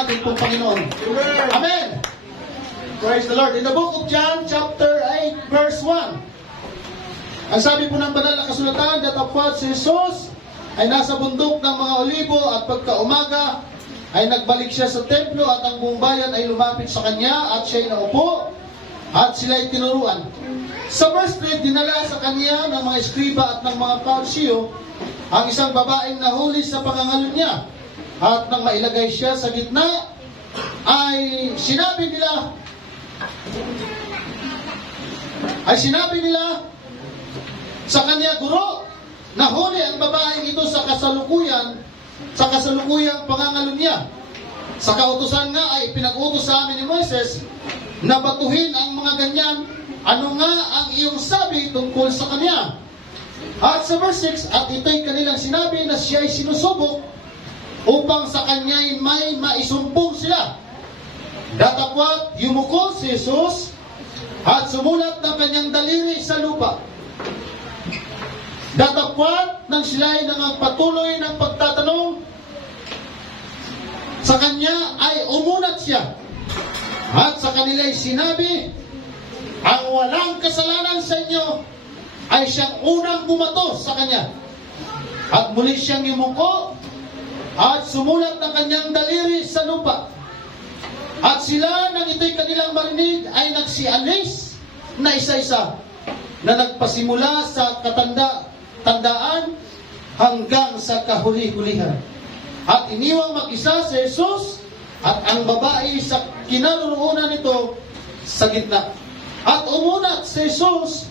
ating pong Panginoon. Amen! Praise the Lord. In the book of John, chapter 8, verse 1. Ang sabi po ng banal na kasulatan, datapwat si Jesus ay nasa bundok ng mga olibo at pagkaumaga ay nagbalik siya sa templo at ang buong bayan ay lumapit sa kanya at siya'y naupo at sila'y tinuruan. Sa verse 3, dinala sa kanya ng mga eskriba at ng mga Parsiyo ang isang babaeng nahuli sa pangangalo niya. At nang mailagay siya sa gitna, ay sinabi nila sa kanya, Guro, nahuli ang babaeng ito sa kasalukuyang pangangalo niya. Sa kautusan nga ay pinag-utos sa amin ni Moises na batuhin ang mga ganyan. Ano nga ang iyong sabi tungkol sa kanya? At sa verse 6, at ito'y kanilang sinabi na siya'y sinusubok upang sa kanya'y may maisumpong sila. Datapwat yumuko si Jesus at sumulat ng kanyang daliri sa lupa. Datapwat nang sila'y nangagpatuloy ng pagtatanong sa kanya ay umunat siya. At sa kanila'y sinabi, ang walang kasalanan sa inyo ay siyang unang bumato sa kanya. At muli siyang yumuko at sumulat ng kanyang daliri sa lupa. At sila nang ito'y kanilang marinig ay nagsialis na isa-isa na nagpasimula sa tandaan hanggang sa kahuli-hulihan. At iniwang mag-isa si Jesus at ang babae sa kinaroroonan nito sa gitna. At umunat si Jesus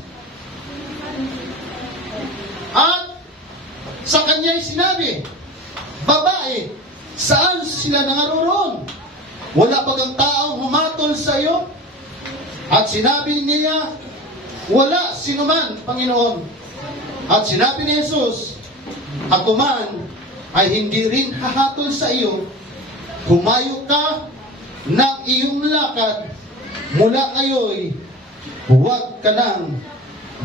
at sa kanya'y sinabi, Babae, saan sila nangaroon? Wala bagang taong humatol sa iyo? At sinabi niya, wala sinuman, Panginoon. At sinabi ni Jesus, ako man ay hindi rin hahatol sa iyo. Humayo ka ng iyong lakad. Mula ngayon, huwag ka nang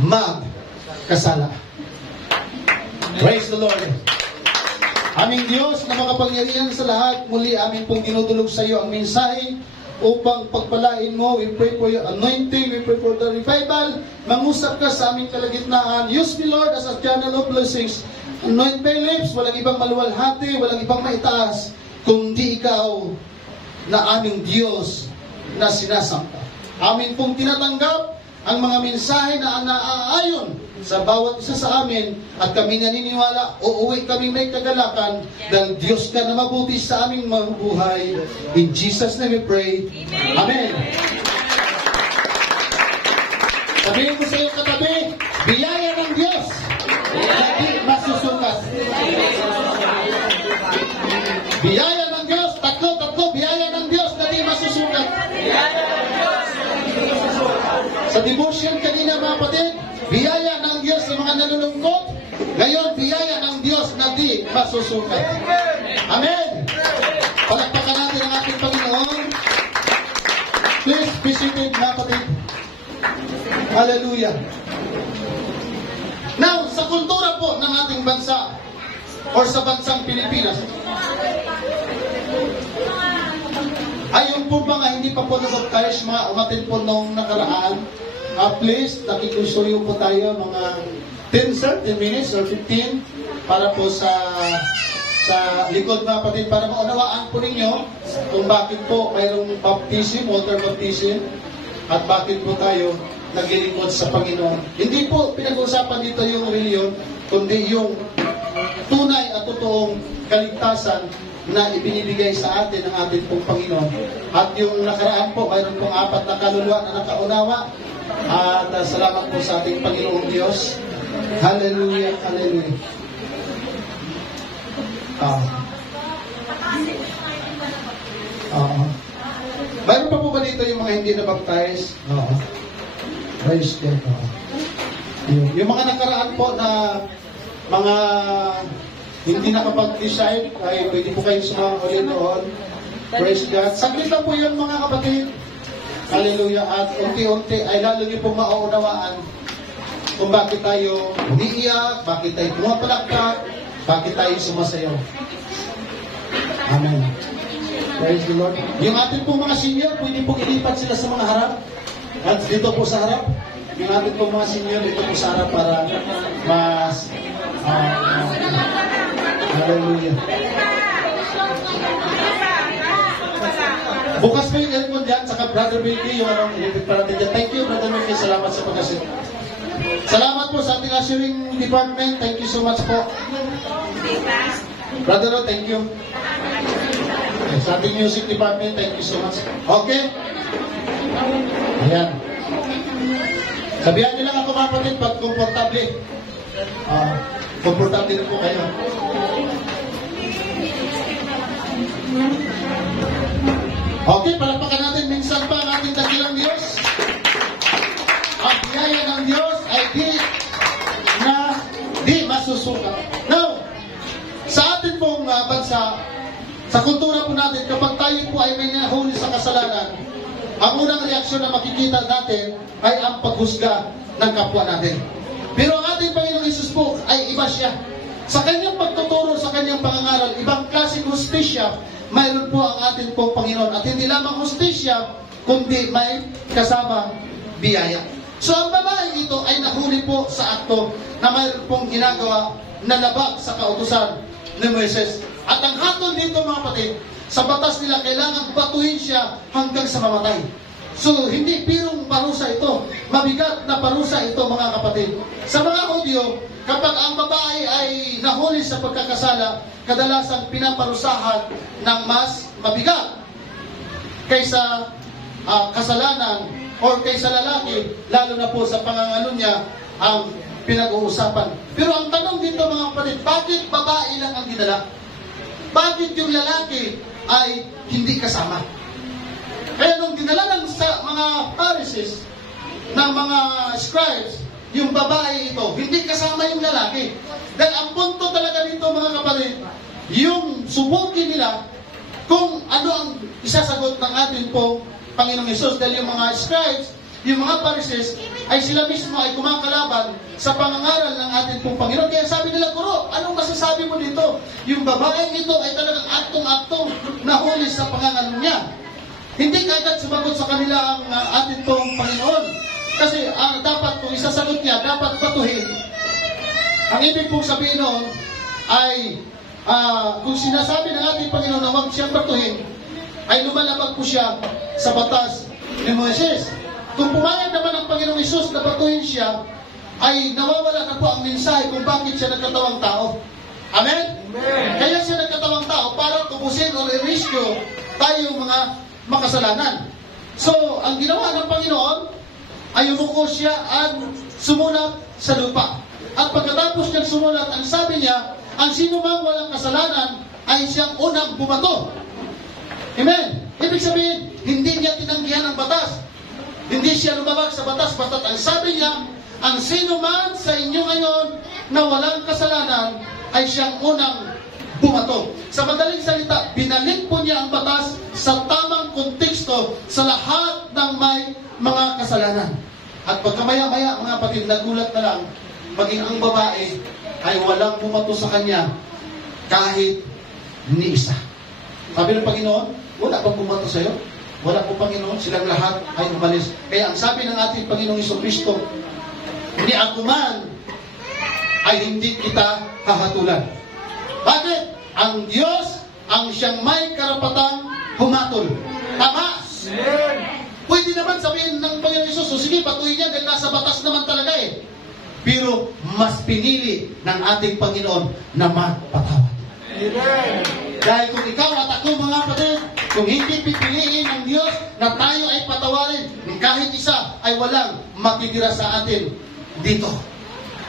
magkasala. Praise the Lord. Aming Diyos na makapangyarihan sa lahat, muli amin pong dinudulog sa iyo ang mensahe upang pagpalain mo. We pray for your anointing. We pray for the revival. Mangusap ka sa aming kalagitnaan. Use me, Lord, as a channel of blessings. Anoint my lips. Walang ibang maluwalhati, walang ibang maitaas, kundi ikaw na aming Diyos na sinasamba. Amin pong tinatanggap ang mga mensahe na naaayon sa bawat isa sa amin at kami naniniwala, uuwi kami may kagalakan dahil Diyos ka na mabuti sa aming mabuhay. In Jesus' name we pray. Amen. Sabihin ko sa iyo katabi, biyaya ng Diyos na di masusukat. Biyaya ng Diyos, tatlo, biyaya ng Diyos na di masusukat. Sa devotion kanina mga kapatid, biyaya ng Diyos sa mga nalulungkot. Ngayon, biyaya ng Diyos na di masusukat. Amen! Palakpakan natin ang ating Panginoon. Please be seated mga kapatid. Hallelujah! Now, sa kultura po ng ating bansa or sa bansang Pilipinas, ayun po mga hindi pa po na-baptize, mga umatin po nung nakaraan, please, nakikusuyo po tayo mga 10 minutes or 15 para po sa likod mga kapatid para maunawaan po ninyo kung bakit po mayroong baptism, water baptism, at bakit po tayo naglilingkod sa Panginoon. Hindi po pinag-uusapan dito yung reliyon, kundi yung tunay at totoong kaligtasan na ibinibigay sa atin ng ating pong Panginoon. At yung nakaraan po, mayroon pong 4 na kaluluwa na nakaunawa. At salamat po sa ating Panginoong Diyos. Hallelujah, hallelujah. Mayroon pa po ba dito yung mga hindi na-baptize? Praise God. Yung mga nakaraan po na mga hindi nakapag-decide, ay pwede po kayo sumama ulit doon. Praise God. Saglit lang po yun mga kapatid. Hallelujah. At unti-unti ay lalo niyo pong mauunawaan kung bakit tayo umiiyak, bakit tayo pumapalakpak, bakit tayo sumasayaw. Amen. Praise the Lord. Yung ating pong mga senior, pwede pong ilipat sila sa mga harap. At dito po sa harap. Yung ating pong mga senior, dito po sa harap para mas... hallelujah. Bukas po yung aircon dyan, saka Brother Milky, yung anong ilipit para natin dyan. Thank you, Brother Milky. Salamat sa pag-asin. Salamat po sa ating ushering department. Thank you so much po. Brother Rod, thank you. Okay, sa ating music department, thank you so much. Okay? Ayan. Sabihan niyo lang ako mga kapatid pag komportable. Komportable po kayo. Okay, palapakan natin minsan pa ang ating dakilang Diyos. Ang biyaya ng Diyos ay di masusuka. Now, sa atin pong bansa, sa kultura po natin, kapag tayo po ay may nahuli sa kasalanan, ang unang reaksyon na makikita natin ay ang paghusga ng kapwa natin. Pero ang ating Panginoong Hesus po ay iba siya. Sa kanyang pagtuturo, sa kanyang pangangaral, ibang klaseng hustisya, mayroon po ang ating pong Panginoon. At hindi lamang hustisya, kundi may kasama biyaya. So ang babae ito ay nahuli po sa akto na mayroon pong ginagawa na labag sa kautusan ni Moises. At ang hatol dito mga kapatid, sa batas nila kailangan batuhin siya hanggang sa mamatay. So hindi pirong parusa ito, mabigat na parusa ito mga kapatid. Sa mga Hudyo, kapag ang babae ay nahuli sa pagkakasala, kadalasan pinaparusahan ng mas mabigat kaysa kasalanan or kaysa lalaki, lalo na po sa pangangalo niya ang pinag-uusapan. Pero ang tanong dito mga kapatid, bakit babae lang ang dinala? Bakit yung lalaki ay hindi kasama? Kaya nung dinala ng sa mga Pharisees, ng mga scribes, yung babae ito, hindi kasama yung lalaki. Dahil ang punto talaga dito mga kapatid, yung subukin nila kung ano ang isasagot ng atin po Panginoong Hesus. Dahil yung mga scribes, yung mga Pharisees, ay sila mismo ay kumakalaban sa pangangaral ng atin pong Panginoon. Kaya sabi nila, Guro, anong masasabi mo dito? Yung babaeng ito ay talagang aktong-aktong nahuli sa pangangaral niya. Hindi kagad sumagot sa kanila ang atin pong Panginoon. Kasi dapat kung isasagot niya, dapat batuhin. Ang ibig pong sabihin noon ay kung sinasabi ng ating Panginoon na huwag siyang batuhin, ay lumalabag po siya sa batas ni Moises. Kung pumayag naman ang Panginoong Hesus na batuhin siya, ay nawawala na po ang mensahe kung bakit siya nagkatawang tao. Amen? Amen. Kaya siya nagkatawang tao para tubusin o i-rescue tayong mga makasalanan. So, ang ginawa ng Panginoon ay umuko siya at sumulat sa lupa. At pagkatapos niyang sumulat, ang sabi niya, ang sinumang walang kasalanan ay siyang unang bumato. Amen? Ibig sabihin, hindi niya tinanggihan ang batas. Hindi siya lumabag sa batas. Basta't ang sabi niya, ang sinuman sa inyo ngayon na walang kasalanan ay siyang unang bumato. Sa madaling salita, binalik po niya ang batas sa tamang konteksto sa lahat ng may mga kasalanan. At pagkamaya-maya, mga kapatid, nagulat na lang, maging ang babae ay walang bumato sa kanya kahit ni isa. Sabi ng Panginoon, wala pang bumato sa iyo. Wala po Panginoon, silang lahat ay umalis. Kaya ang sabi ng ating Panginoong Jesucristo, ni ako man ay hindi kita hahatulan. Bakit? Ang Diyos ang siyang may karapatang humatol. Tama? Pwede naman sabihin ng Panginoong Hesus, so sige, patuhin niya dahil nasa batas naman talaga eh. Pero mas pinili ng ating Panginoon na magpatawad. Dahil kung ikaw at ako mga kapatid, kung hindi pipiliin ng Diyos na tayo ay patawarin, kahit isa ay walang matitira sa atin dito.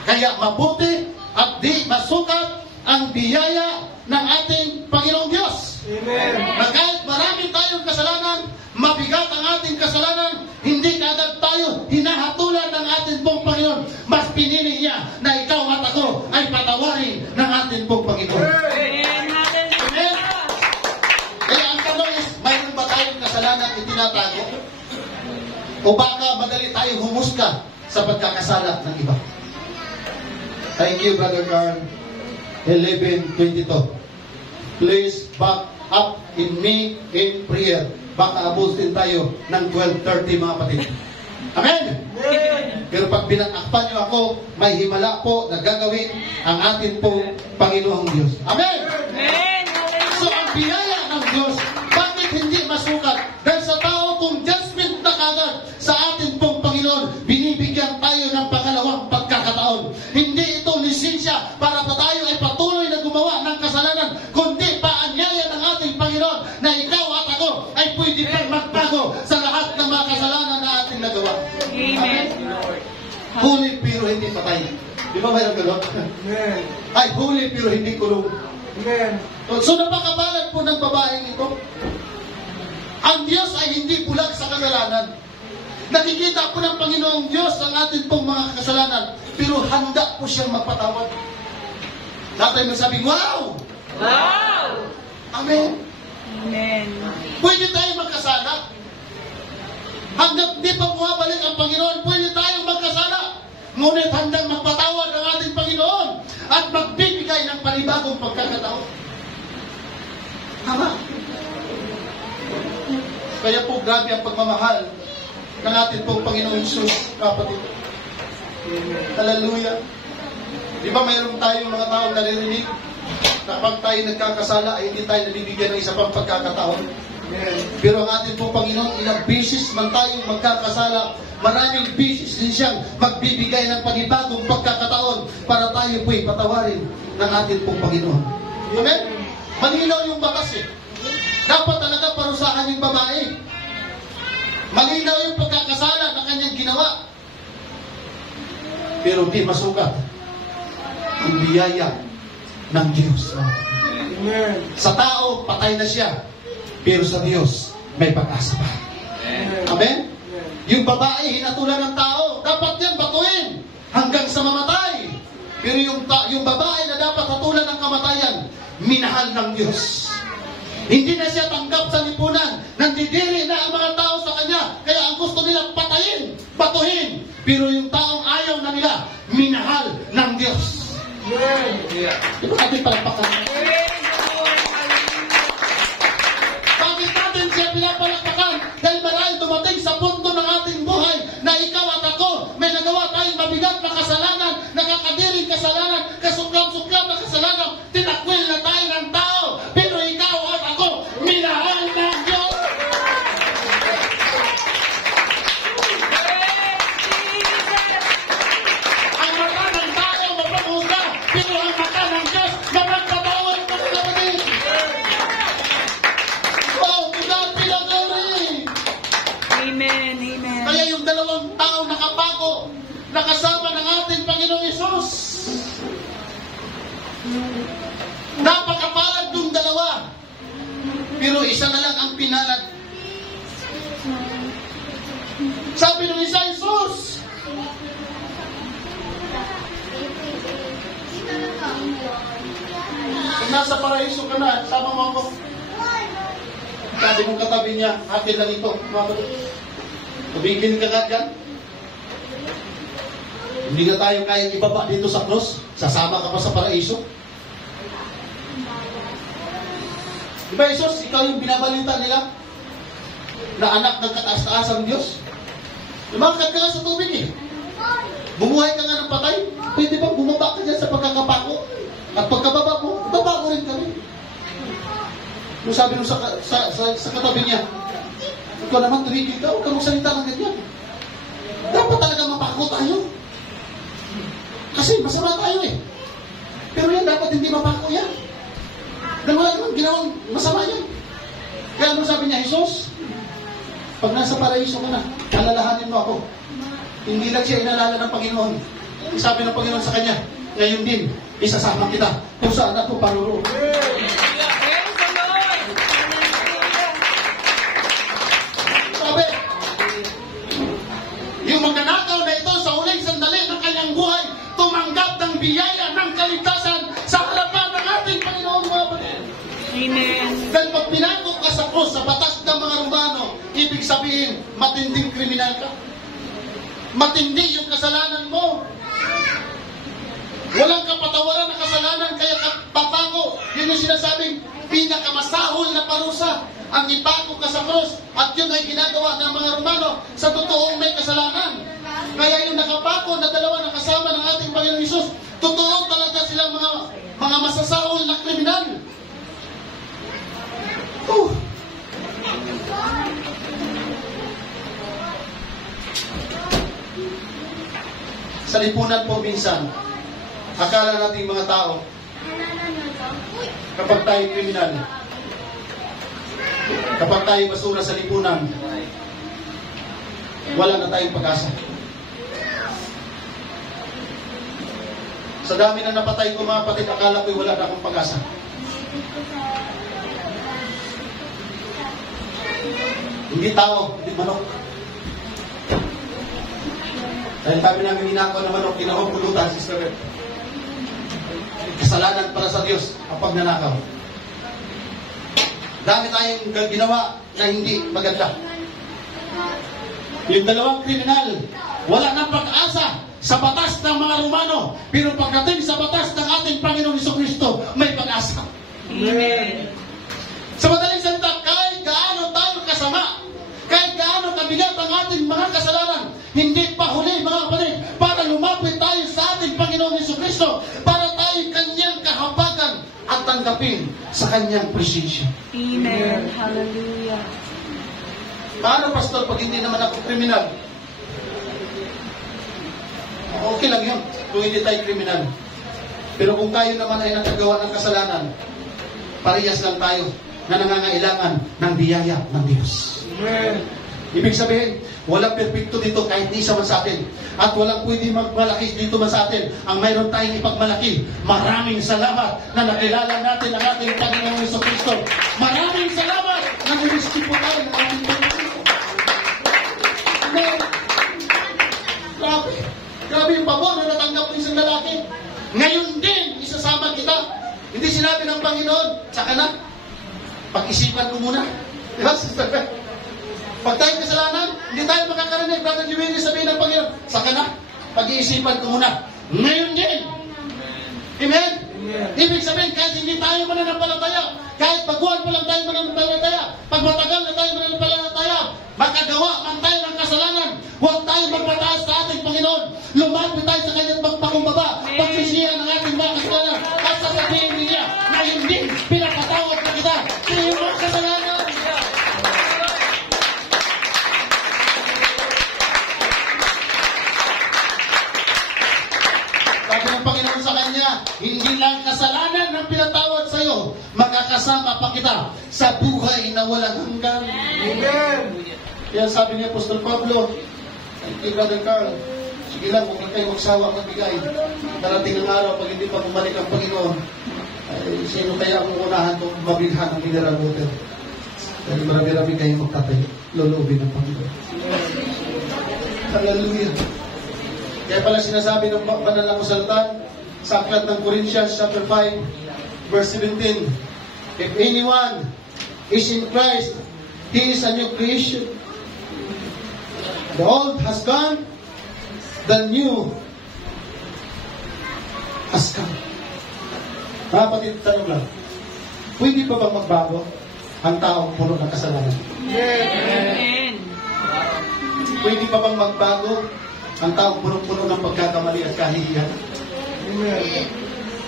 Kaya mabuti at di masukat ang biyaya ng ating Panginoong Diyos. Amen. Na kahit marami tayong kasalanan, mabigat ang ating kasalanan, hindi agad tayo hinahatulan ng ating pong Panginoon. Mas pinili niya na ikaw at ako ay patawarin ng ating pong Panginoon. Amen. Amen. Kaya ang tanong is, mayroon ba tayong kasalanan itinatago? O baka madali tayong humusga sa pagkakasala ng iba? Thank you, Brother Carl. 11:22. Please back up in me in prayer. Baka abutin tayo ng 12:30 mga kapatid. Amen? Pero pag binakakpan niyo ako, may himala po na gagawin ang atin pong Panginoong Diyos. Amen? So ang biyaya ng Diyos, bakit hindi masukat? Dahil sa tao kung judgment na kagad sa atin pong Panginoon, binibigyan tayo ng pangalawang pagkakataon. Hindi ito lisensya para pa tayo ay patuloy na gumawa ng kasalanan, kundi paanyaya ng ating Panginoon na ikaw at ako ay pwede pang magbago sa lahat ng mga kasalanan na ating nagawa. Amen? Huli pero hindi patay. Di ba mayroon gano'n? Ay, huli pero hindi kulong. So napakabalag po ng babaeng ito. Ang Diyos ay hindi bulag sa kasalanan. Nakikita po ng Panginoong Diyos ang ating pong mga kasalanan, pero handa po siyang magpatawad. Dapat mo sabi, wow! Wow! Amen. Amen. Pwede tayo magkasala. Hanggang di pa bumabalik ang Panginoon, pwede tayong magkasala. Ngunit handang magpatawad ang ating Panginoon at magbibigay ng panibagong pagkakataon. Tama. Kaya po grabe ang pagmamahal ng ating pong Panginoon Jesus, kapatid. Hallelujah. Di ba mayroon tayong mga taong naririnig na pag tayo nagkakasala ay hindi tayo nabibigyan ng isa pang pagkakataon? Pero ang ating pong Panginoon, ilang beses man tayong magkakasala, maraming beses din siyang magbibigay ng panibagong pagkakataon para tayo po'y patawarin ng ating pong Panginoon. Amen? Malinaw yung batas eh. Dapat talaga parusahan yung babae. Malinaw yung pagkakasala na kanyang ginawa. Pero di masukat ang biyaya ng Diyos. Sa tao, patay na siya. Pero sa Diyos, may pag-asa pa. Amen? Yung babae, hinatulan ng tao, dapat yan batuin hanggang sa mamatay. Pero yung babae na dapat hatulan ng kamatayan, minahal ng Diyos. Hindi na siya tanggap sa lipunan. Nandidiri na ang mga tao sa kanya. Kaya ang gusto nila patayin, batuhin. Pero yung taong ayaw na nila, minahal ng Diyos. Di ba natin palakpakan? Bakit natin siya pinapalakpakan? Dahil marahil dumating sa punto ng ating buhay na ikaw at ako, may nagawa tayong mabigat na kasalanan, nakakadiring kasalanan, kasuklam-suklam na kasalanan, tinakwil na tayo ng tao. Pero ikaw at ako, minahal ng Diyos. Ang mata ng tao mapaghuga, pero ang mata ng Diyos mapagpatawad ng kapatid. Oh, to God be the glory. Amen. Amen. Kaya yung dalawang tao nakapako, nakasama ng ating Panginoong Hesus. Napakapalad yung dalawa. Pero isa na lang ang pinalad. Sabi ng isa, Jesus, kung nasa paraiso ka na, sama mo ako. Sabi mong katabi niya, akin lang ito. Tumigil ka nga dyan. Hindi na tayo kaya ibaba dito sa cross. Sasama ka pa sa paraiso. Diba, Jesus, ikaw yung binabalita nila na anak ng kataas-taasang Diyos? Lumakad ka nga sa tubig eh. Bumuhay ka nga ng patay. Pwede bang bumaba ka dyan sa pagkakapako? At pagkababa mo, baba mo rin kami. Yung sabi nung sa katabi niya, ikaw naman tumigil ka, huwag ka magsalita ng ganyan. Dapat talaga mapako tayo. Kasi masama tayo eh. Pero yan, dapat hindi mapako yan. Dahil wala naman ginawang masama yan. Kaya ano sabi niya, Jesus, pag nasa paraiso ka na, alalahanin mo ako. Hindi lang siya inalala ng Panginoon. Sabi ng Panginoon sa kanya, ngayon din, isasama kita kung saan ako paruro. Sabi, yung magnanakaw na ito sa huling sandali ng kanyang buhay, tumanggap ng biyaya ng kaligtasan sa harapan ng ating Panginoon mga kapatid. Amen. Dahil pag pinako ka sa krus, sa batas ng mga Romano, ibig sabihin, matinding kriminal ka. Matindi yung kasalanan mo. Walang kapatawaran na kasalanan, kaya papako. Yun yung sinasabing, pinakamasahol na parusa ang ipako ka sa krus. At yun ay ginagawa ng mga Romano sa totoong may kasalanan. Kaya yung nakapako na dalawa na kasama ng ating Panginoon Hesus, totoo talaga silang mga masasahol na kriminal. Sa lipunan po minsan, akala natin mga tao, kapag tayo kriminal, kapag tayo basura sa lipunan, wala na tayong pag-asa. Sa dami na napatay ko mga kapatid, akala ko'y wala na akong pag-asa. Hindi tao, hindi manok. Dahil kami namin inako na manok, ginawang pulutan, Sister Red. Kasalanan para sa Diyos ang pagnanakaw. Dami tayong ginawa na hindi maganda. Yung dalawang kriminal, wala na pag-asa sa batas ng mga Romano. Pero pagdating sa batas ng ating Panginoong Jesucristo, may pag-asa. Amen. Sa madaling salita, kahit gaano tayo kasama, kahit gaano kabigat ang ating mga kasalanan, hindi pa huli mga kapatid, para lumapit tayo sa ating Panginoong Jesucristo, para tayo kanyang kahabagan at tanggapin sa kanyang presensya. Amen. Hallelujah. Paano, Pastor, pag hindi naman ako kriminal? Okay lang yun, kung hindi tayo kriminal. Pero kung tayo naman ay nakagawa ng kasalanan, parehas lang tayo na nangangailangan ng biyaya ng Diyos. Amen. Ibig sabihin, walang perfecto dito kahit ni isa man sa atin. At walang pwede magmalaki dito man sa atin. Ang mayroon tayong ipagmalaki. Maraming salamat na nakilala natin ang ating Panginoong Jesucristo. Maraming salamat na nirescue po tayo ng ating Panginoon. Amen. Grabe. Grabe yung pabor na natanggap ng isang lalaki. Ngayon din, isasama kita. Hindi sinabi ng Panginoon, saka na, pag-isipan mo muna. Diba, Sister Beth? Pag tayo kasalanan, hindi tayo makakarinig. Brother Juwini, sabihin ng Panginoon, saka na, pag-iisipan ko muna. Ngayon din. Amen? Ibig sabihin, kahit hindi tayo mananampalataya, kahit baguhan pa lang tayo mananampalataya, pag matagal na tayo mananampalataya, makagawa man tayo ng kasalanan, huwag tayo magpataas sa ating Panginoon. Lumapit tayo sa kanyang pagpakumbaba, pagsisihan ng ating mga kasalanan, at sasabihin niya na hindi pinapatawad na kita sa iyong mga kasalanan. Sabi ng Panginoon sa kanya, hindi lang kasalanan ang pinatawad sa iyo, makakasama pa kita sa buhay na walang hanggan. Amen. Kaya sabi niya, Apostol Pablo, kay Brother Carl, sige lang, huwag kayo magsawa magbigay. Darating ang araw, pag hindi pa bumalik ang Panginoon, ay sino kaya ang unahan kung mabilhan ng mineral water? Dahil marami-rami kayo magtatay, lulubin ng Panginoon. Hallelujah. Kaya pala sinasabi ng banal na kasulatan sa aklat ng Corinthians chapter 5 verse 17, if anyone is in Christ, he is a new creation. The old has gone, the new has come. Mga kapatid, tanong lang, pwede pa bang magbago ang taong puno ng kasalanan? Amen. Pwede pa bang magbago ang taong puno-puno ng pagkakamali at kahihiyan? Amen.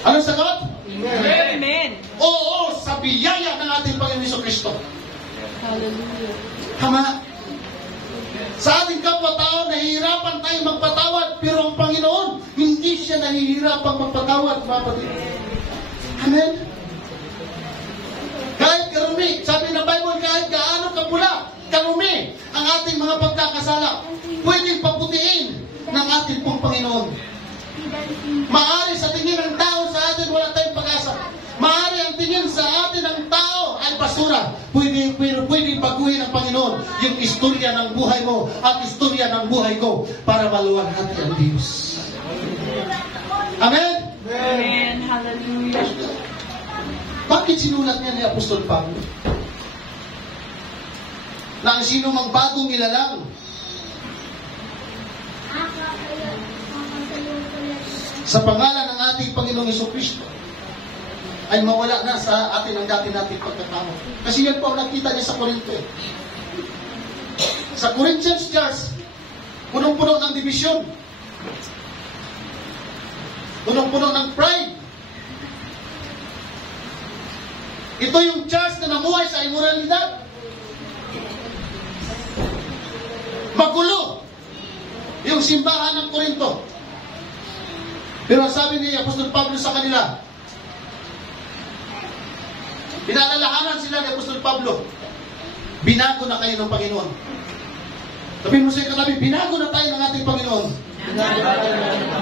Anong sagot? Amen. Oo, sa biyaya ng ating Panginoon Jesucristo. Hallelujah. Tama. Sa ating kapwa-tao, nahihirapan tayo magpatawad, pero ang Panginoon, hindi siya nahihirapang magpatawad, mga kapatid. Amen. Kahit karumi, sabi ng Bible, kahit gaano kapula, karumi ang ating mga pagkakasala, pwedeng paputiin ng ating pong Panginoon. Maari sa tingin ng tao sa atin, wala tayong pag-asa. Maari ang tingin sa atin ng tao ay basura. Pwede baguhin ng Panginoon yung istorya ng buhay mo at istorya ng buhay ko para maluwalhati ang Diyos. Amen? Amen. Hallelujah. Bakit sinulat niya ni Apostol Pablo? Na ang sino mang bagong ilalang sa pangalan ng ating Panginoong Jesucristo ay mawala na sa atin ang dati nating pagkatao. Kasi yan po ang nakita niya sa Corinto. Sa Corinthians Church, punong-puno ng division. Punong-puno ng pride. Ito yung church na namuhay sa immoralidad. Magulo yung simbahan ng Corinto. Pero ang sabi ni Apostol Pablo sa kanila, pinaalalahanan sila ni Apostol Pablo, binago na kayo ng Panginoon. Sabihin mo sa katabi, binago na tayo ng ating Panginoon.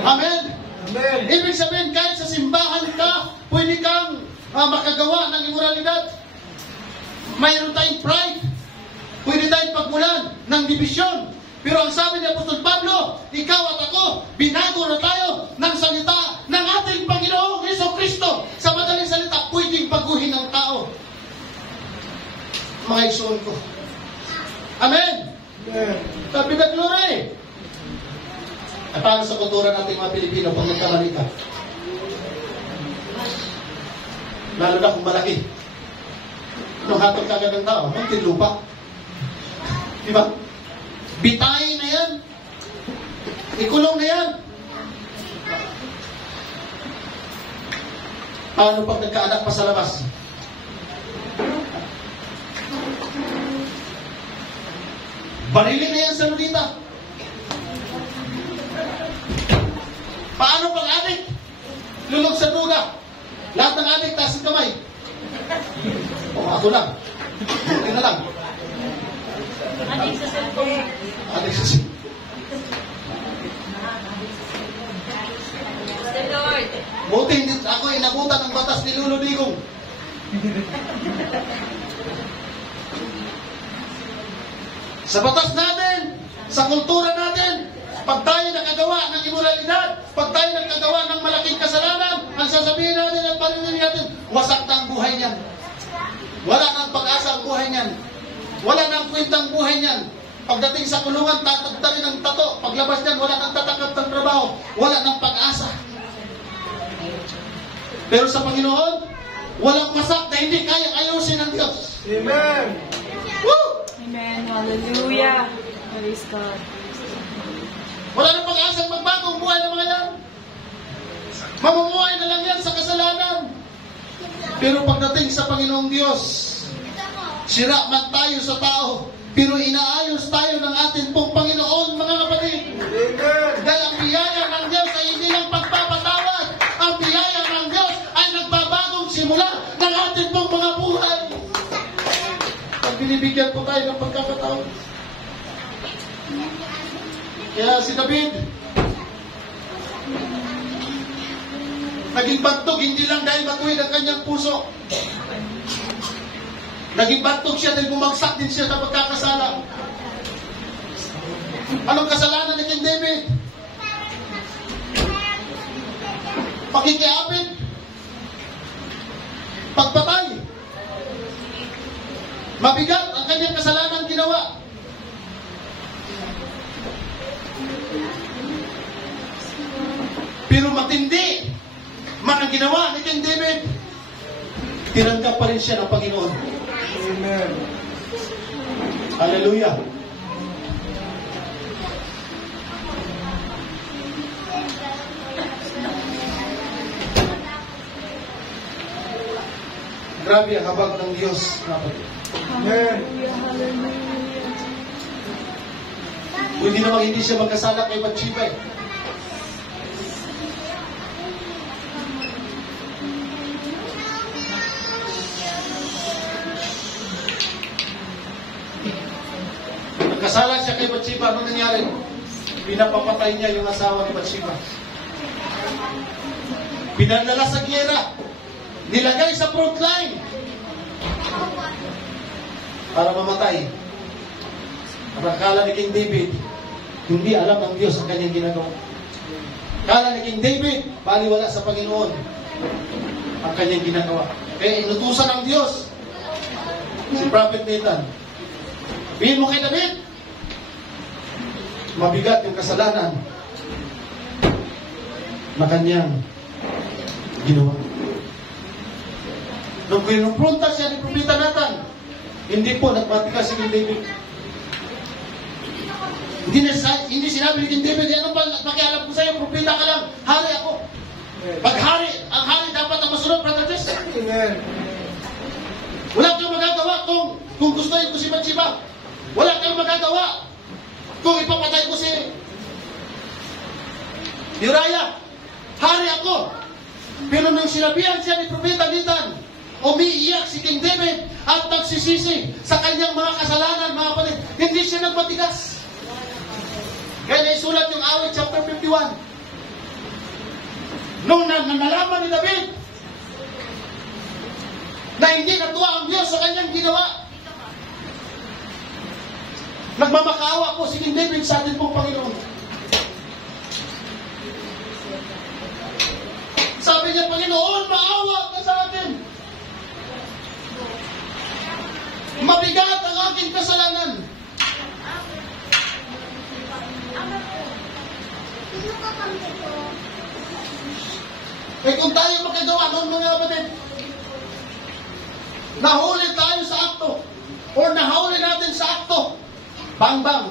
Amen. Amen. Ibig sabihin, kahit sa simbahan ka, pwede kang makagawa ng immoralidad. Mayroon tayong pride. Pwede tayong pagmulan ng division. Pero ang sabi ni Apostol Pablo, ikaw at ako, binago na tayo ng salita ng ating Panginoong Jesucristo. Sa madaling salita, pwedeng baguhin ng tao. Mga isuon ko. Amen. Amen. Sabi na glory. At paano sa kultura natin mga Pilipino pag nagkamali ka? Lalo na kung malaki. Nung hatod ka agad ng tao, muntin lupa. Diba? Bitayin na yan. Ikulong na yan. Paano pag nagkaanak pa sa labas? Barilin na yan sa lunita. Paano pag adik? Lulog sa duga. Lahat ng adik, taas ang kamay. O, ako lang. Buti na lang. Adik sa cellphone. Adik sa cellphone. The Lord. Buti, ako inabutan ng batas ni Lolo Digong. Sa batas natin, sa kultura natin, pag tayo nakagawa ng immoralidad, pag tayo nakagawa ng malaking kasalanan, ang sasabihin natin at paninig natin, wasak na ang buhay niyan. Wala nang pag-asa ang buhay niyan. Wala nang kwentang buhay niyan. Pagdating sa kulungan, tatagta rin ang tato. Paglabas niyan, wala nang tatakap ng trabaho. Wala nang pag-asa. Pero sa Panginoon, walang wasak na hindi kayang ayusin ng Diyos. Amen. Woo! Amen. Hallelujah. Praise God. Wala nang pag-asang magbago ang buhay ng mga yan. Mamumuhay na lang yan sa kasalanan. Pero pagdating sa Panginoong Diyos, sira man tayo sa tao, pero inaayos tayo ng ating pong Panginoon, mga kapatid. Amen. Dahil ang biyaya ng Diyos ay hindi lang pagpapatawad. Ang biyaya ng Diyos ay nagbabagong simula ng ating pong mga buhay. Pag binibigyan po tayo ng pagkakataon. Kaya si David, naging bantog, hindi lang dahil matuwid ang kanyang puso. Naging bantog siya dahil bumagsak din siya sa pagkakasala. Anong kasalanan ni King David? Pakikiapit. Pagpatay. Mabigat ang kanyang kasalanan ginawa. Pero matindi man ang ginawa ni King David, tinanggap pa rin siya ng Panginoon. Amen. Hallelujah. Grabe ang habag ng Diyos. Amen. Hindi naman hindi siya magkasala kay Bathsheba. Nagkasala siya kay Bathsheba. Ano nangyari? Pinapapatay niya yung asawa ni Bathsheba. Pinadala sa gyera. Nilagay sa front line para mamatay. Ang akala ni King David, hindi alam ng Diyos ang kanyang ginagawa. Akala ni King David, baliwala sa Panginoon ang kanyang ginagawa. Kaya inutusan ng Diyos si Prophet Nathan. Bihin mo kay David, mabigat yung kasalanan na kanyang ginawa. Nung kinumpronta siya ni Propeta Nathan, hindi po nagmatigas si King David. Hindi sinabi ni King David, ano ba pakialam ko sa'yo, propeta ka lang, hari ako. Pag hari, ang hari dapat ang masunod, Brother Jess. Amen. Wala kang magagawa kung gustuin ko si Bathsheba. Wala kang magagawa kung ipapatay ko si Uriah. Hari ako. Pero nung sinabihan siya ni Propeta Nathan, umiiyak si King David at nagsisisi sa kanyang mga kasalanan, mga kapatid. Hindi siya nagmatigas. Kaya naisulat yung awit chapter 51. Nung nalaman ni David na hindi natuwa ang Diyos sa kanyang ginawa, nagmamakaawa po si King David sa atin pong Panginoon. Sabi niya, Panginoon, maawa ka sa akin. Mabigat ang aking kasalanan. Eh kung tayo magkagawa noon, mga kapatid, nahuli tayo sa akto o nahuli natin sa akto, bang-bang.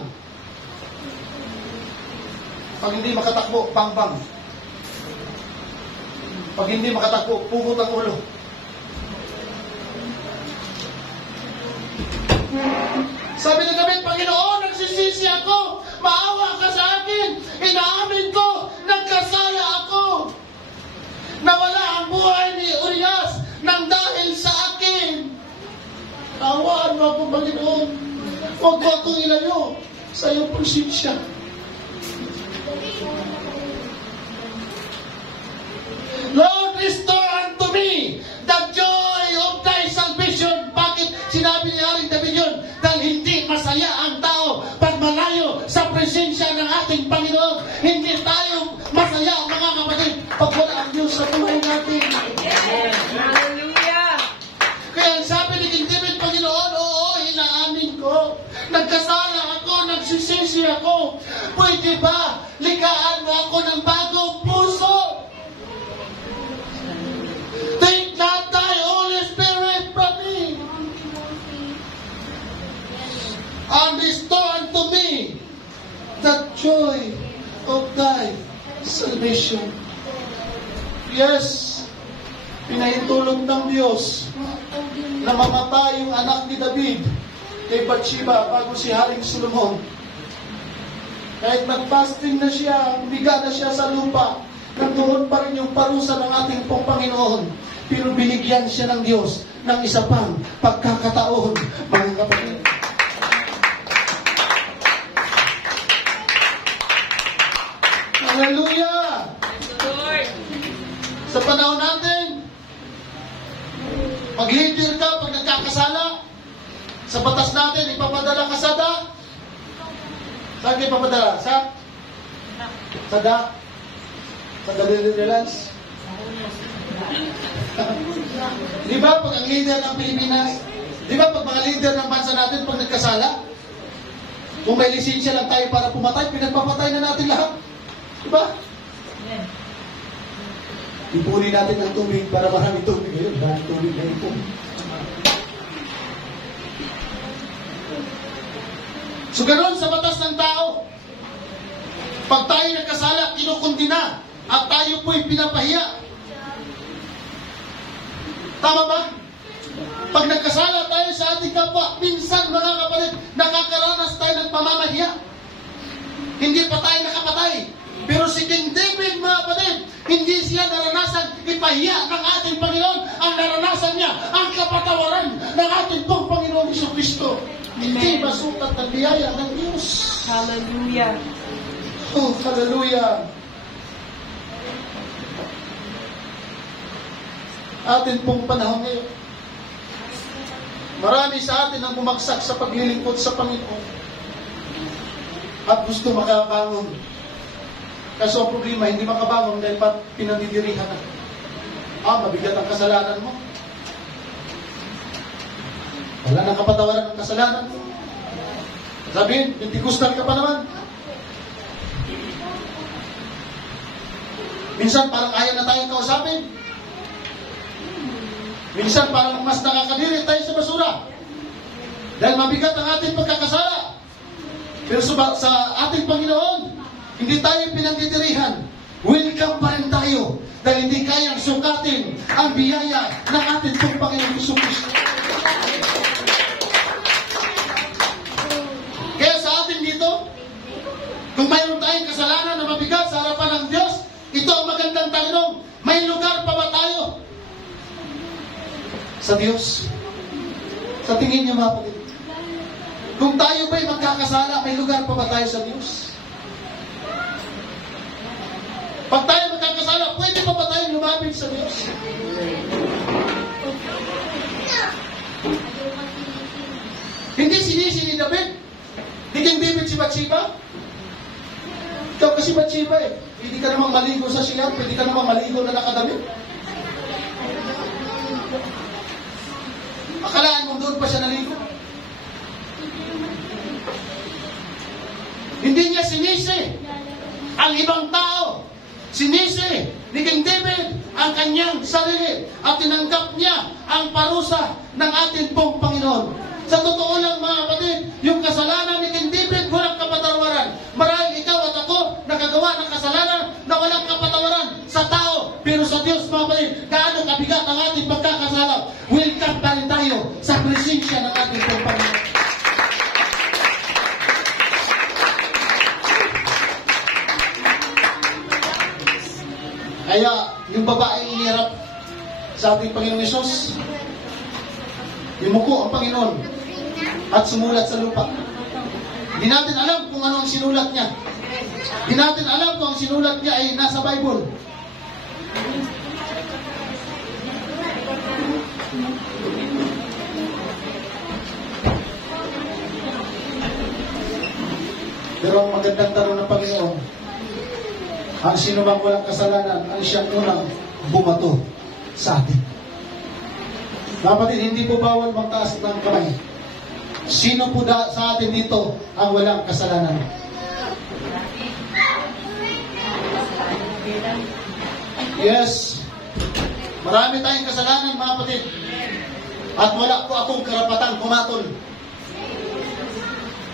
Pag hindi makatakbo, bang-bang. Pag hindi makatakbo, pugot ang ulo. Sabi ni David, Panginoon, nagsisisi ako, maawa ka sa akin, inaamin ko, nagkasala ako. Nawala ang buhay ni Urias nang dahil sa akin. Tawaan mo ako, Panginoon. Huwag mo akong ilayo sa iyong presensya. Lord, restore unto me the joy of thy salvation. Bakit sinabi ni Haring David yun? Dahil hindi masaya ang tao pag malayo sa presensya ng ating Panginoon. Hindi tayo masaya, mga kapatid, pag wala ang Diyos sa buhay natin. Hallelujah! Kaya sabi ni King David, Panginoon, oo, inaamin ko. Nagkasala ako, nagsisisi ako. Pwede ba likaan mo ako ng bagong puso? Take not thy Holy Spirit from me, and restore unto me the joy of thy salvation. Yes, pinahintulog ng Diyos na mamatay yung anak ni David kay Bathsheba bago si Haring Solomon. Kahit nag-fasting na siya, biga na siya sa lupa, nandoon pa rin yung parusa ng ating pong Panginoon. Pero binigyan siya ng Diyos ng isa pang pagkakataon, mga kapatid. Hallelujah! Lord! Sa panahon natin, mag-leader ka pag nagkakasala. Sa batas natin, ipapadala ka sa da. Saan kayo ipapadala? Sa da? Sa Dalilas? Di ba pag ang leader ng Pilipinas, di ba pag mga leader ng bansa natin pag nagkasala, kung may lisensya lang tayo para pumatay, pinagpapatay na natin lahat. Di ba? Ipuri natin ng tubig para marami tubig. Ngayon, marami tubig na ito. So ganoon sa batas ng tao, pag tayo nagkasala, kinukundina, at tayo po'y pinapahiya. Tama ba? Pag nagkasala tayo sa ating kapwa, minsan, mga kapatid, nakakaranas tayo ng pamamahiya. Hindi pa tayo nakapatay. Pero si King David, mga kapatid, hindi siya naranasan ipahiya ng ating Panginoon. Ang naranasan niya, ang kapatawaran ng ating pong Panginoon Jesucristo. Hindi masukat ang biyaya ng Diyos. Hallelujah! Oh, hallelujah! Atin pong panahon ngayon, marami sa atin ang bumagsak sa paglilingkod sa Panginoon at gusto makabangon. Kaso ang problema, hindi makabangon dahil pinandidirihan na. Mabigat ang kasalanan mo. Wala nang kapatawaran ng kasalanan mo. Sabihin, Pentecostal ka pa naman. Minsan parang ayaw na tayong kausapin. Minsan parang mas nakakadiri tayo sa basura. Dahil mabigat ang ating pagkakasala. Pero sa ating Panginoon, hindi tayo pinagdidirihan. Welcome pa rin tayo. Dahil hindi kayang sukatin ang biyaya ng ating pong Panginoon Hesus Kristo. Kaya sa atin dito, kung mayroon tayong kasalanan na mabigat sa harapan ng Diyos, ito ang magandang tanong. May lugar pa ba tayo sa Diyos? Sa tingin niyo mga kapatid, kung tayo ba'y magkakasala, may lugar pa ba tayo sa Diyos? Pag tayo magkakasala, pwede pa ba tayo lumapit sa Diyos? Hindi sinisi ni David. Hindi David si Bathsheba. Ikaw kasi Bathsheba eh. Hindi ka namang maligo sa siya, pwede ka namang maligo na nakadamit. Akalaan mo doon pa siya naligo. Hindi niya sinisi ang ibang tao. Sinisi ni King David ang kanyang sarili at tinanggap niya ang parusa ng ating pong Panginoon. Sa totoo lang mga kapatid, yung kasalanan ni King David walang kapatawaran. Marahil ikaw at ako nakagawa ng kasalanan na walang kapatawaran sa tao. Pero sa Diyos mga kapatid, gaano kabigat ang ating pagkakasala, welcome pa rin tayo sa presensya ng ating pong Panginoon. Kaya yung babaeng inirap sa ating Panginoong Hesus, yumuko ang Panginoon at sumulat sa lupa. Hindi natin alam kung ano ang sinulat niya. Hindi natin alam kung ang sinulat niya ay nasa Bible. Pero ang magandang tanong ng Panginoon, ang sino bang walang kasalanan, ang siyang unang bumato sa atin. Kapatid, hindi po bawal magtaas ng kamay. Sino po sa atin dito ang walang kasalanan? Yes. Marami tayong kasalanan, mga kapatid. At wala po akong karapatang kumatol.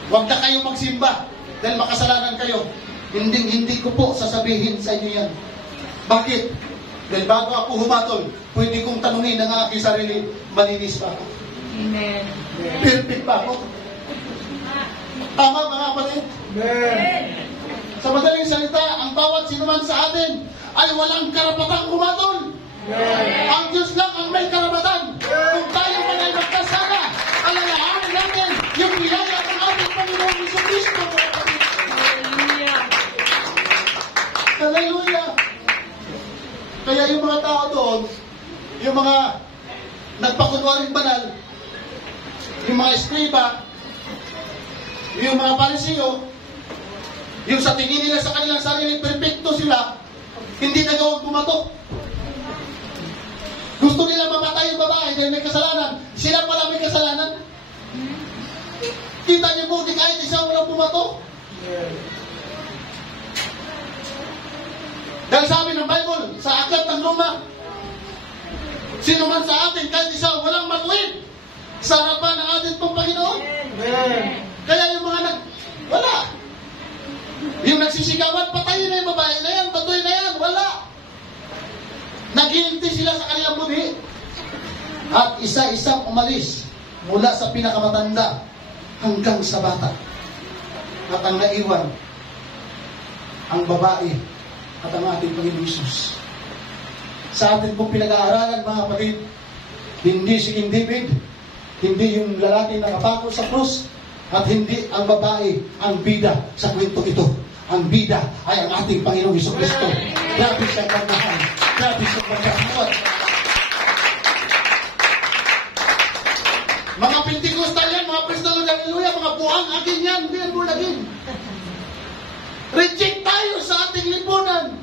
Huwag na kayong magsimba dahil makasalanan kayo. Hindi ko po sasabihin sa inyo yan. Bakit? Dahil bago ako humatol, pwede kong tanungin ang aking sarili, malinis pa ako? Amen. Perfect pa ako? Tama mga kapatid? Amen. Sa madaling salita, ang bawat sinuman sa atin ay walang karapatang humatol. Ang Diyos lang ang may karapatan. Kung tayo man ay magkasala, alalahanin natin yung biyaya ng ating Panginoon Hesus Kristo. Hallelujah! Kaya yung mga tao doon, yung mga nagpakunwaring banal, yung mga eskriba, yung mga parisiyo, yung sa tingin nila sa kanilang sarili, perfecto sila, hindi nagawag bumato. Gusto nila mamatay yung babae dahil may kasalanan. Sila pala may kasalanan. Kita niyo po, di kahit isang walang bumato. Dahil sabi ng Bible, sa Aklat ng Roma, sino man sa atin, kahit isa, walang matuwid sa harapan ng ating pong Panginoon. Amen. Kaya yung mga wala. Yung nagsisigawan, patayin na yung babae na yan, batuin na yan, wala. Nag-iinti sila sa kanilang budhi. At isa-isang umalis mula sa pinakamatanda hanggang sa bata. At ang naiwan, ang babae at ang ating Panginoon Hesus. Sa atin pong pinag-aaralan mga kapatid, hindi si King David, hindi yung lalaki na nakapako sa krus, at hindi ang babae ang bida sa kwento ito. Ang bida ay ang ating Panginoong Hesus Kristo. Grabe siyang pagmahal. Grabe siyang pagmahal. Mga Pentecostal yan, mga Prestol ng Hallelujah, mga buang akin yan, hindi yan bulagin. Reject tayo sa ating lipunan.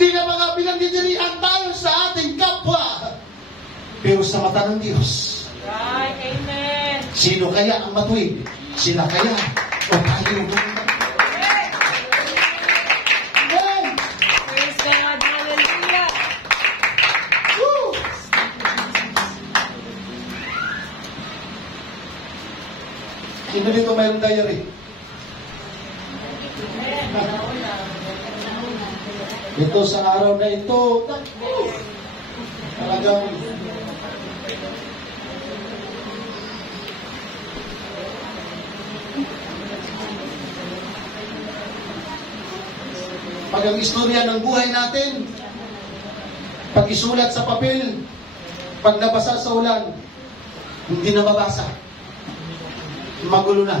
Tina mga pinagdidirihan tayo sa ating kapwa. Pero sa mata ng Diyos, Right, amen. sino kaya ang matuwid? Sila kaya o tayo? Amen! Praise God, hallelujah. Woo! Sino dito mayroong diary? Ito sa araw na ito, talagang pag ang istorya ng buhay natin, pag isulat sa papel, pag nabasa sa ulan, hindi na mabasa. Magulo na.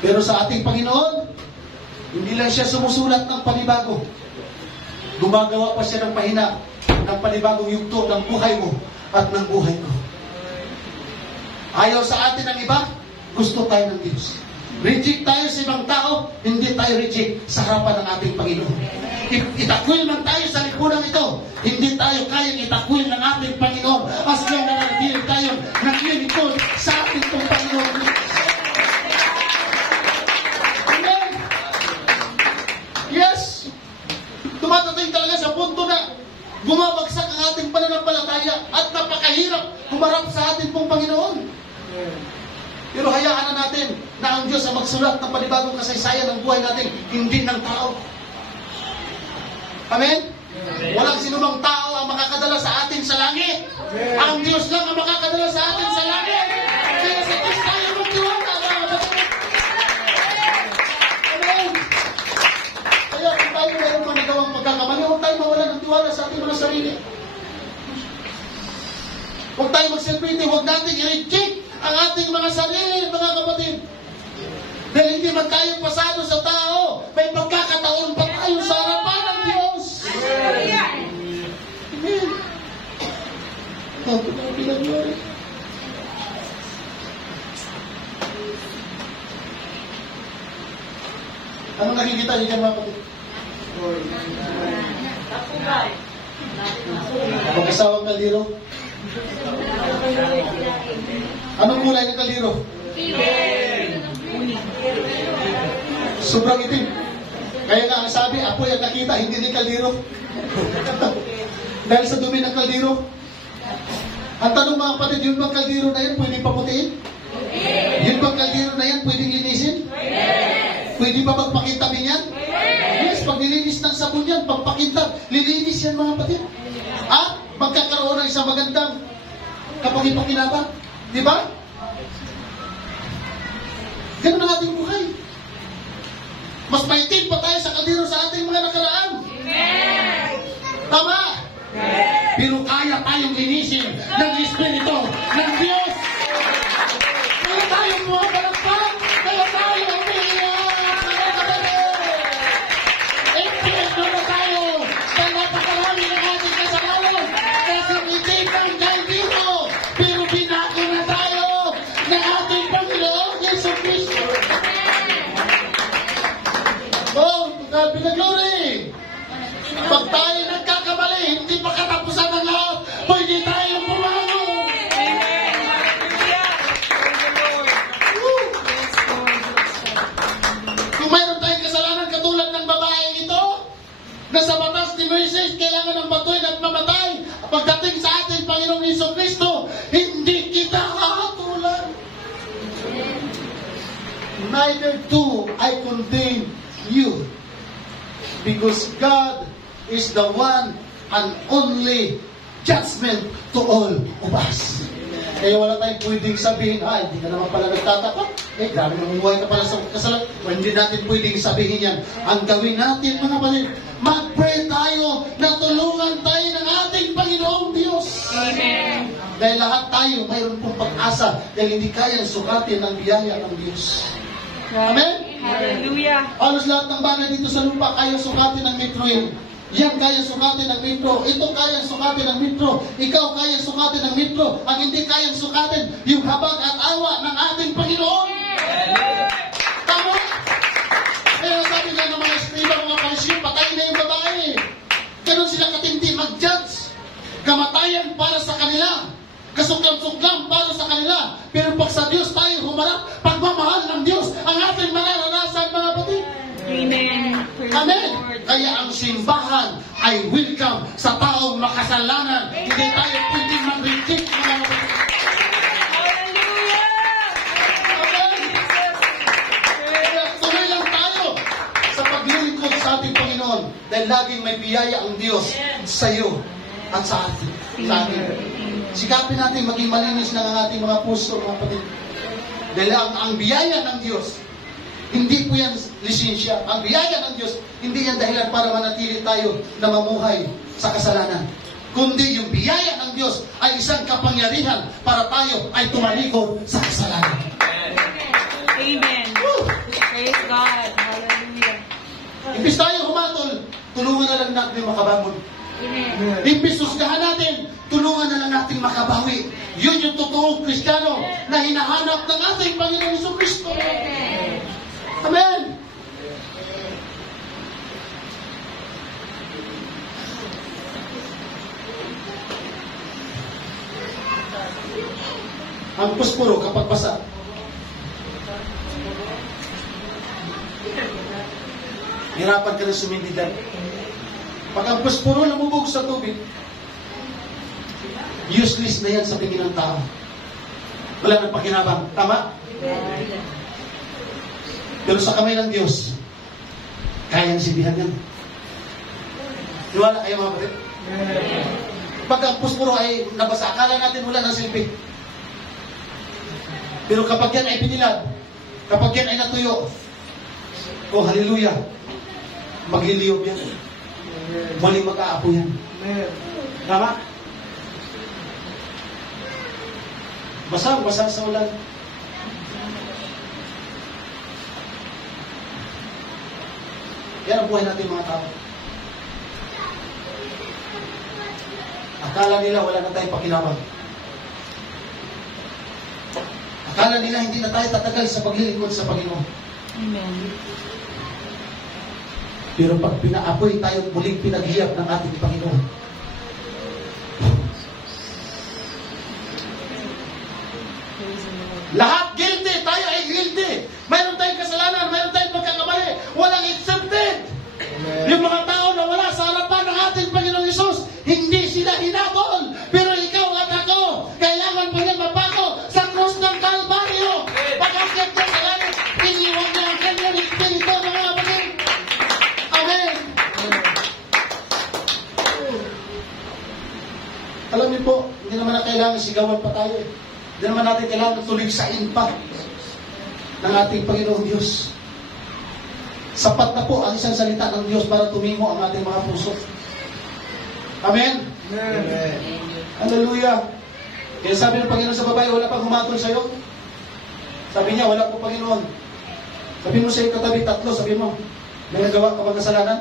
Pero sa ating Panginoon, hindi lang siya sumusulat ng panibago. Gumagawa pa siya ng pahina, ng panibagong yugto ng buhay mo at ng buhay ko. Ayaw sa atin ng iba, gusto tayo ng Diyos. Reject tayo sa ibang tao, hindi tayo reject sa harapan ng ating Panginoon. Itakwil man tayo sa lipunan ito, hindi tayo kayang itakwil ng ating Panginoon as lang na nagdilig tayo naglilingkod sa ating Panginoon. Amen? Yes! Tumatating talaga sa punto na bumabagsak ang ating pananampalataya at napakahirap humarap sa ating pong Panginoon. Pero hayaan na natin na ang Diyos ang magsulat ng panibagong kasaysayan ng buhay natin, hindi ng tao. Amen? Walang sinumang tao ang makakadala sa atin sa langit. Ang Diyos lang ang makakadala sa atin sa langit. Kaya sa Diyos tayo magtiwala. Amen? Kaya kung tayo mayroong managawang pagkakamali, huwag tayo mawala ng tiwala sa ating mga sarili. Huwag tayo mag-celebrate, huwag natin i-reject ang ating mga sarili, mga kapatid. Dahil hindi man tayo pasado sa tao, may pagkakataon pa tayo sa harapan ng Diyos. Amen. Anong nakikita niyo dyan, mga kapatid? Mag-asawang kaliro? Anong kulay ng kaliro? Sobrang itim. Kaya nga ang sabi, apoy ang nakita, hindi ni kaliro. Dahil sa dumi ng kaldero. Ang tanong mga kapatid, yun bang kaldero na yan pwedeng paputiin? Yun bang kaldero na yan pwedeng linisin? Pwede ba magpakintabin yan? Yes, pag nilinis ng sabon yan, pagpakintab, lilinis yan mga kapatid. At magkakaroon ng isang magandang kapangipakinabang. Di ba? Ganun ang ating buhay. Mas maitim pa tayo sa kaldero sa ating mga nakaraan. Tama? Pero kaya tayong linisin ng Espiritu ng Diyos. Kaya tayo mga palakpak. Kaya tayo umiiyak. Impiyes na tayo sa napakarami ng ating kasalanan. Kasi itim ang kaldero. Pero binago na tayo ng ating Panginoon Yesus Cristo. Oh, God be the glory. Pag tayo nagkakamali, hindi pa katapusan ng lahat, pwede tayong pumago. Kung mayroon tayong kasalanan katulad ng babaeng ito, na sa batas ni Moises, kailangan ng batuin at mamatay. Pagdating sa ating Panginoong Hesus Kristo, hindi kita kakatulan. Neither do I condemn you, because God is the one and only judgment to all of us. Kaya wala tayong pwedeng sabihin, hindi ka naman pala nagtatapat. Grabe naman buhay ka pala sa kasalanan. Hindi natin pwedeng sabihin yan. Ang gawin natin, mga kapatid, mag-pray tayo na tulungan tayo ng ating Panginoong Diyos. Amen. Dahil lahat tayo mayroon pong pag-asa dahil hindi kayang sukatin ng biyaya ng Diyos. Amen? Hallelujah. Halos lahat ng bagay dito sa lupa kaya sukatin ng metro yun. Yan kaya sukatin ng metro. Ito kaya sukatin ng metro. Ikaw kaya sukatin ng metro. Ang hindi kayang sukatin, yung habag at awa ng ating Panginoon. Tama? Kaya sabi nga ng mga escriba, mga parisyon, patayin na yung babae. Ganun sila katindi mag-judge. Kamatayan para sa kanila. Kasuklam-suklam para sa kanila. Pero pag sa Diyos tayo humarap, pagmamahal ng Diyos ang ating mararanasan, mga kapatid. Amen. Amen. Kaya ang simbahan ay welcome sa taong makasalanan. Hindi tayo pwedeng mag-reject, mga kapatid. Hallelujah. Dahil laging may biyaya ang Diyos sa iyo at sa atin. Sa atin. Sikapin natin maging malinis lang ang ating mga puso, mga kapatid. Dahil ang biyaya ng Diyos, hindi po yan lisensya. Ang biyaya ng Diyos, hindi yan dahilan para manatili tayo na mamuhay sa kasalanan. Kundi yung biyaya ng Diyos ay isang kapangyarihan para tayo ay tumalikod sa kasalanan. Amen. Praise God. Hallelujah. Imbis tayo humatol, tulungan na lang natin makabangon. Amen. Imbis husgahan natin, tulungan na lang natin makabawi. Yun yung totoong Kristiyano na hinahanap ng ating Panginoon Jesucristo. Amen. Ang puspuro kapag basa, hirapan ka rin sumindidan. Pag ang puspuro lumubog sa tubig, useless na yan sa tingin ng tao. Wala nang pakinabang. Tama? Pero sa kamay ng Diyos, kayang sindihan yan. Niwala kayo mga kapatid? Pag ang puspuro ay nabasa, akala natin wala ng silbi. Pero kapag yan ay pinilad, kapag yan ay natuyo, oh hallelujah, magliliyog yan. Muling mag-aapo yan. Tama? Basa sa ulan. Yan ang buhay natin mga tao. Akala nila wala na tayong pakinabang. Akala nila hindi na tayo tatagal sa paglilingkod sa Panginoon. Amen. Pero pag pinaapoy tayo at muling pinaghiyap ng ating Panginoon, lahat guilty, tayo ay guilty. Mayroon tayong kasalanan, mayroon tayong pagkakamali. Walang accepted. Yung mga tao na wala sa harapan ng ating Panginoong Hesus, hindi sila hinabol. Pero ikaw at ako, kailangan pa niya mapako sa krus ng Kalbaryo. Pag-akyat niya sa langit, iniwan niya ang kanyang espiritu, mga kapatid. Amen. Alam niyo po, hindi naman na kailangan sigawan pa tayo eh. Hindi naman natin kailangan tuligsain pa ng ating Panginoong Diyos. Sapat na po ang isang salita ng Diyos para tumimo ang ating mga puso. Amen? Amen. Hallelujah. Kaya sabi ng Panginoon sa babae, wala pang humatol sa'yo. Sabi niya, wala po Panginoon. Sabi mo sa katabi, tatlo, sabi mo, may nagawa ka bang kasalanan?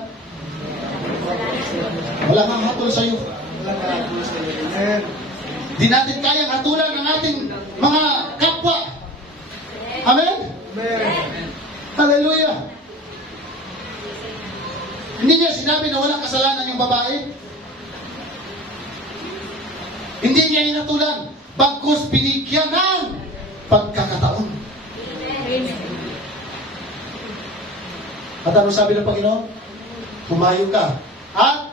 Wala kang hatol sa'yo. Amen. Di natin kayang hatulan ng ating mga kapwa. Amen? Amen. Hallelujah. Hindi niya sinabi na walang kasalanan yung babae. Hindi niya hinatulan. Bagkus binigyan ng pagkakataon. At ano sabi ng Panginoon? Humayo ka. At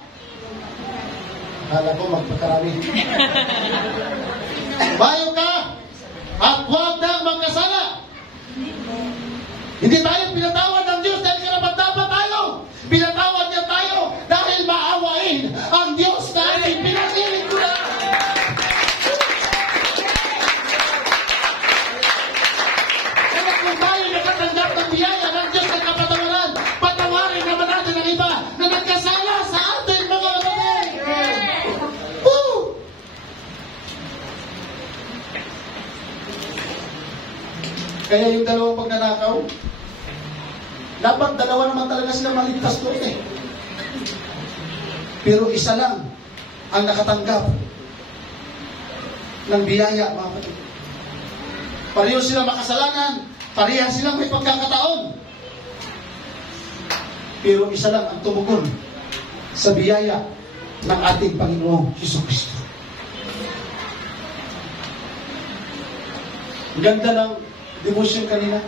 akala ko magpakarami. Humayo ka. At huwag nang magkasala. Hindi tayo pinatawad ng Diyos dahil karapat-dapat tayo. Pinatawad niya tayo dahil maawain ang Diyos na ating pinagilingkuran. Kaya kung tayo nakatanggap ng biyaya ng Diyos na kapatawaran, patawarin naman natin ang iba na nagkasala sa ating mga kapatid. Woo! Kaya yung dalawang pagnanakaw, dapat dalawa naman talaga sila maligtas doon eh. Pero isa lang ang nakatanggap ng biyaya, mga kapatid. Pareho sila makasalanan, pareha silang may pagkakataon. Pero isa lang ang tumugon sa biyaya ng ating Panginoong Jesucristo. Ganda ng devotion kanina.